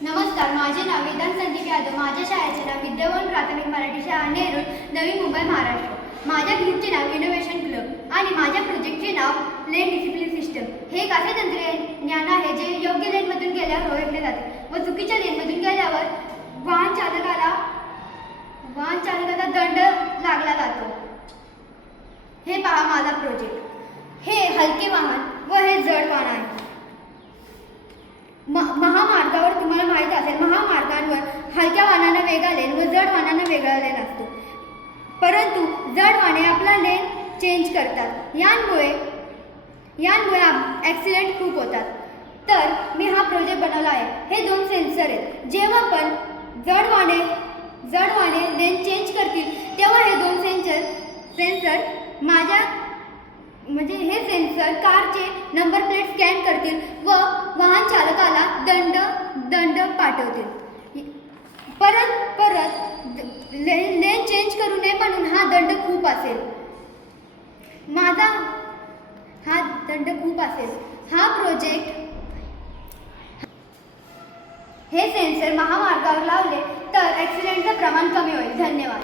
नमस्कार, माझे नाव वेदांत संदीप यादव. माझ्या शाळेचे नाव विद्याभवन प्राथमिक मराठी शाळा नेरूळ, नवी मुंबई, महाराष्ट्र. माझ्या ग्रुपचे नाव इनोव्हेशन क्लब आणि माझ्या प्रोजेक्टचे नाव लेन डिसिप्लिन सिस्टम. हे एक असे तंत्रज्ञान आहे जे योग्य लेनमधून गेल्यावर ओळखले जाते व चुकीच्या लेनमधून गेल्यावर वाहन चालकाला दंड लागला जातो. हे पहा माझा प्रोजेक्ट. हे हलके वाहन व हे जड वाहन आहे. महामार्गावर तुम्हाला माहीत असेल, महामार्गांवर हलक्या वाहनांना वेगळा लेन व जड वाहनांना वेगळा लेन असतो. परंतु जड वाहने आपला लेन चेंज करतात. यांमुळे ॲक्सिडेंट खूप होतात. तर मी हा प्रोजेक्ट बनवला आहे. हे 2 सेन्सर आहेत. जेव्हा पण जड वाहने लेन चेंज करतील तेव्हा हे 2 सेन्सर हे सेन्सर कारचे नंबर प्लेट स्कॅन करतील व वाहन चालकाला दंड पाठवतील. परत लेन चेंज करू नये म्हणून हा दंड खूप असेल. हा प्रोजेक्ट हे सेन्सर महामार्गावर लावले तर ॲक्सिडेंटचं प्रमाण कमी होईल. धन्यवाद.